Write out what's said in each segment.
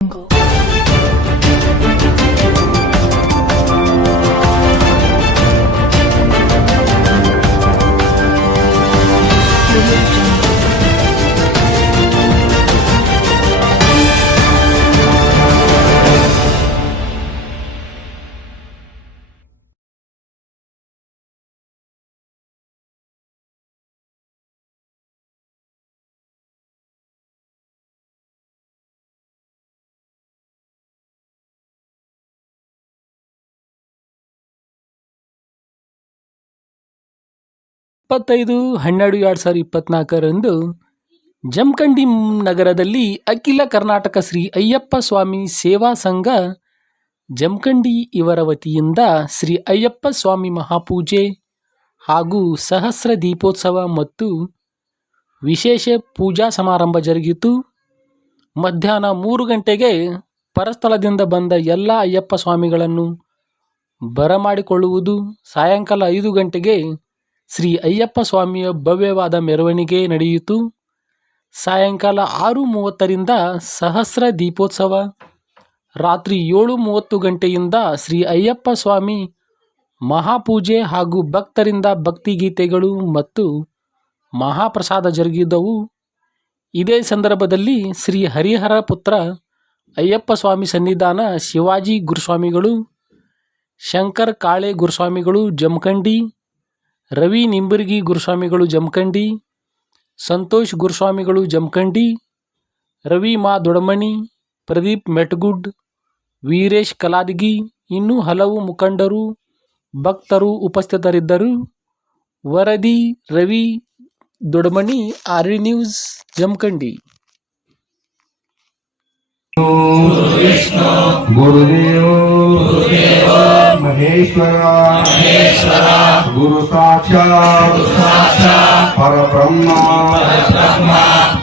25/12/2024 ಜಮಖಂಡಿ ನಗರದಲ್ಲಿ ಅಖಿಲ ಕರ್ನಾಟಕ ಶ್ರೀ ಅಯ್ಯಪ್ಪ ಸ್ವಾಮಿ ಸೇವಾ ಸಂಘ ಜಮಖಂಡಿ ಇವರ ವತಿಯಿಂದ ಶ್ರೀ ಅಯ್ಯಪ್ಪ ಸ್ವಾಮಿ ಮಹಾಪೂಜೆ ಹಾಗೂ ಸಹಸ್ರ ದೀಪೋತ್ಸವ ಮತ್ತು ವಿಶೇಷ ಪೂಜಾ ಸಮಾರಂಭ ಜರುಗಿತು. ಮಧ್ಯಾಹ್ನ 3 ಗಂಟೆಗೆ ಪರಸ್ಥಳದಿಂದ ಬಂದ ಎಲ್ಲ ಅಯ್ಯಪ್ಪ ಸ್ವಾಮಿಗಳನ್ನು ಬರಮಾಡಿಕೊಳ್ಳುವುದು. ಸಾಯಂಕಾಲ 5 ಗಂಟೆಗೆ ಶ್ರೀ ಅಯ್ಯಪ್ಪ ಸ್ವಾಮಿಯ ಭವ್ಯವಾದ ಮೆರವಣಿಗೆ ನಡೆಯಿತು. ಸಾಯಂಕಾಲ 6:30ರಿಂದ ಸಹಸ್ರ ದೀಪೋತ್ಸವ, ರಾತ್ರಿ 7:30 ಗಂಟೆಯಿಂದ ಶ್ರೀ ಅಯ್ಯಪ್ಪ ಸ್ವಾಮಿ ಮಹಾಪೂಜೆ ಹಾಗೂ ಭಕ್ತರಿಂದ ಭಕ್ತಿಗೀತೆಗಳು ಮತ್ತು ಮಹಾಪ್ರಸಾದ ಜರುಗಿದವು. ಇದೇ ಸಂದರ್ಭದಲ್ಲಿ ಶ್ರೀ ಹರಿಹರ ಪುತ್ರ ಅಯ್ಯಪ್ಪ ಸ್ವಾಮಿ ಸನ್ನಿಧಾನ ಶಿವಾಜಿ ಗುರುಸ್ವಾಮಿಗಳು, ಶಂಕರ್ ಕಾಳೆ ಗುರುಸ್ವಾಮಿಗಳು ಜಮಖಂಡಿ, ರವಿ ನಿಂಬರ್ಗಿ ಗುರುಸ್ವಾಮಿಗಳು ಜಮಖಂಡಿ, ಸಂತೋಷ್ ಗುರುಸ್ವಾಮಿಗಳು ಜಮಖಂಡಿ, ರವಿ ಮಾ ದೊಡಮನಿ, ಪ್ರದೀಪ್ ಮೆಟ್ಗುಡ್, ವೀರೇಶ್ ಕಲಾದಗಿ ಇನ್ನೂ ಹಲವು ಮುಖಂಡರು ಭಕ್ತರು ಉಪಸ್ಥಿತರಿದ್ದರು. ವರದಿ ರವಿ ದೊಡಮನಿ, ಆರ್ವಿ ನ್ಯೂಸ್ ಜಮಖಂಡಿ. ಗುರುದೇವ ಮಹೇಶ್ವರ ಗುರು ಸಾಕ್ಷಾತ್ ಪರಬ್ರಹ್ಮ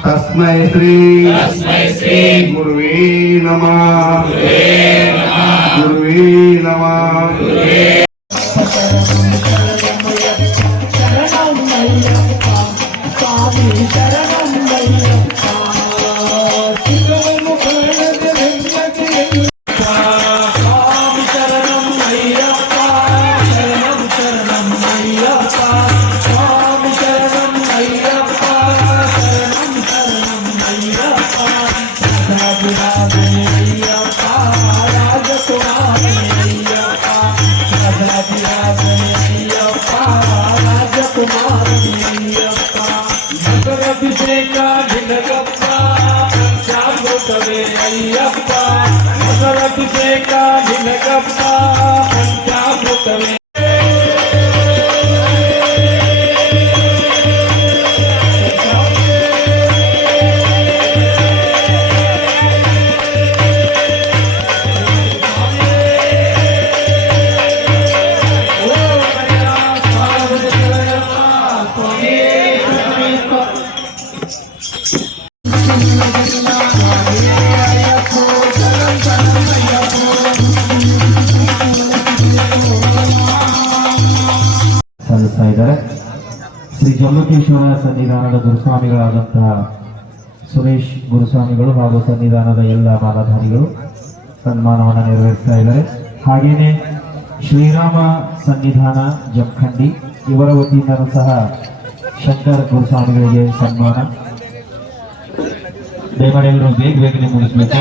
ತಸ್ಮೈ ಶ್ರೀ ಗುರುವೇ ನಮಃ. ಗುರುವೇ ನಮಃ. ಅಭಿಷೇಕ ನಿನಗಪ್ಪ ಪಂಚಾಮೃತವೇ ಅಯ್ಯಪ್ಪ, ಅಭಿಷೇಕ ನಿನಗಪ್ಪ ಪಂಚಾಮೃತವೇ. ಸಲ್ಲಿಸ್ತಾ ಇದ್ದಾರೆ. ಶ್ರೀ ಜಂಬುಕೇಶ್ವರ ಸನ್ನಿಧಾನದ ಗುರುಸ್ವಾಮಿಗಳಾದಂತಹ ಸುರೇಶ್ ಗುರುಸ್ವಾಮಿಗಳು ಹಾಗೂ ಸನ್ನಿಧಾನದ ಎಲ್ಲ ಮಾಲಾಧಾರಿಗಳು ಸನ್ಮಾನವನ್ನು ನೆರವೇರಿಸ್ತಾ ಇದ್ದಾರೆ. ಹಾಗೇನೆ ಶ್ರೀರಾಮ ಸನ್ನಿಧಾನ ಜಮಖಂಡಿ ಇವರ ವತಿಯಿಂದಲೂ ಸಹ ಶಂಕರ್ ಗುರುಸ್ವಾಮಿಗಳಿಗೆ ಸನ್ಮಾನ. ದಯಮಾಡಿ ಎಲ್ಲರೂ ಬೇಗನೆ ಮುಗಿಸ್ಬೇಕು.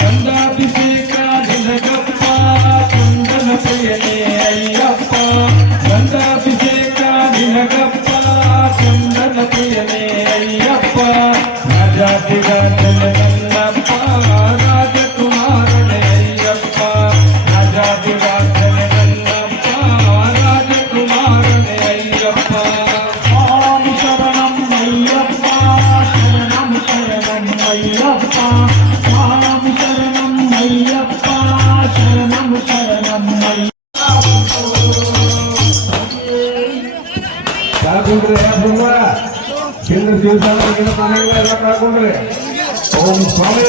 ಗಂಧಾಭಿಷೇಕ ನಿನಗಪ್ಪ ಚಂದನ ಪ್ರಿಯನೇ ಅಯ್ಯಪ್ಪ ಗಂಧಾಭಿಷೇಕ ನಿನಗಪ್ಪ ಚಂದನ ಪ್ರಿಯನೇ ಅಯ್ಯಪ್ಪ ರಾಜಾಧಿರಾಜನ ನನ್ನಪ್ಪ ರಾಜಕುಮಾರನೇ ಅಯ್ಯಪ್ಪ ರಾಜಾಧಿರಾಜನ ನನ್ನಪ್ಪ ರಾಜಕುಮಾರನೇ ಅಯ್ಯಪ್ಪ ಓಂ ಶರಣಂ ಅಯ್ಯಪ್ಪ ಶರಣಂ ಶರಣಂ ಅಯ್ಯಪ್ಪ ಓಂ ಶರಣಂ ಅಯ್ಯಪ್ಪ ಶರಣಂ ಶರಣಂ ಕಾಕೊಂಡ್ರಿ ಯಾರು ಕೇಂದ್ರ ಶಿವಸಾಗರ ಎಲ್ಲ ಕಾಕೊಂಡ್ರಿ ಓಂ ಸ್ವಾಮಿ